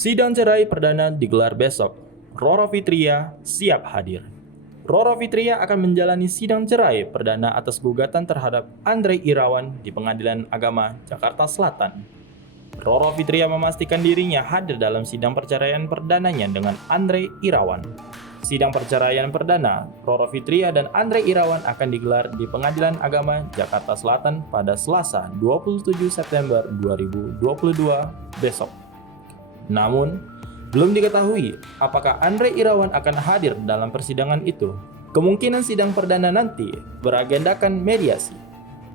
Sidang cerai perdana digelar besok. Roro Fitria siap hadir. Roro Fitria akan menjalani sidang cerai perdana atas gugatan terhadap Andre Irawan di Pengadilan Agama Jakarta Selatan. Roro Fitria memastikan dirinya hadir dalam sidang perceraian perdananya dengan Andre Irawan. Sidang perceraian perdana Roro Fitria dan Andre Irawan akan digelar di Pengadilan Agama Jakarta Selatan pada Selasa 27 September 2022 besok. Namun, belum diketahui apakah Andre Irawan akan hadir dalam persidangan itu. Kemungkinan sidang perdana nanti beragendakan mediasi.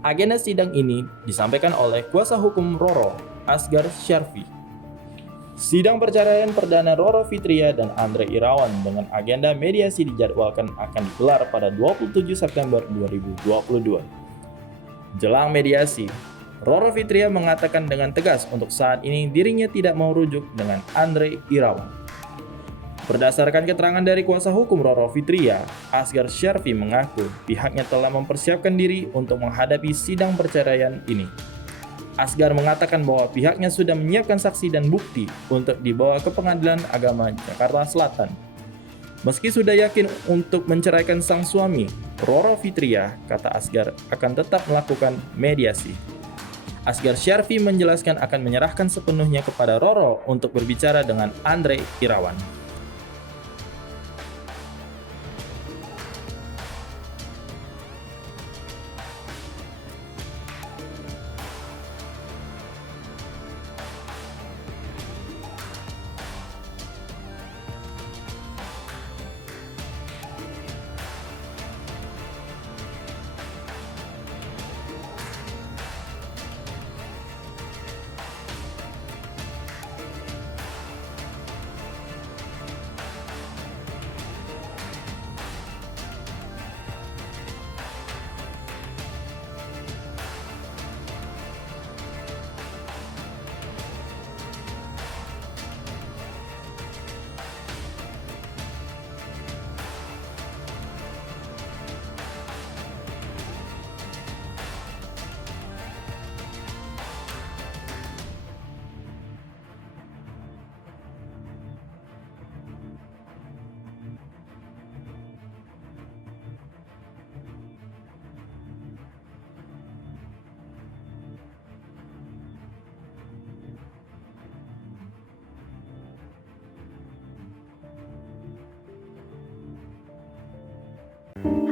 Agenda sidang ini disampaikan oleh kuasa hukum Roro, Asgar Syarfi. Sidang perceraian perdana Roro Fitria dan Andre Irawan dengan agenda mediasi dijadwalkan akan digelar pada 27 September 2022. Jelang mediasi, Roro Fitria mengatakan dengan tegas untuk saat ini dirinya tidak mau rujuk dengan Andre Irawan. Berdasarkan keterangan dari kuasa hukum Roro Fitria, Asgar Syarfi mengaku pihaknya telah mempersiapkan diri untuk menghadapi sidang perceraian ini. Asgar mengatakan bahwa pihaknya sudah menyiapkan saksi dan bukti untuk dibawa ke Pengadilan Agama Jakarta Selatan. Meski sudah yakin untuk menceraikan sang suami, Roro Fitria, kata Asgar, akan tetap melakukan mediasi. Asgar Syarfi menjelaskan akan menyerahkan sepenuhnya kepada Roro untuk berbicara dengan Andre Irawan.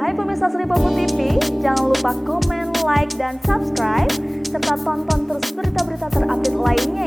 Hai pemirsa Sri Popo TV, jangan lupa komen, like, dan subscribe, serta tonton terus berita-berita terupdate lainnya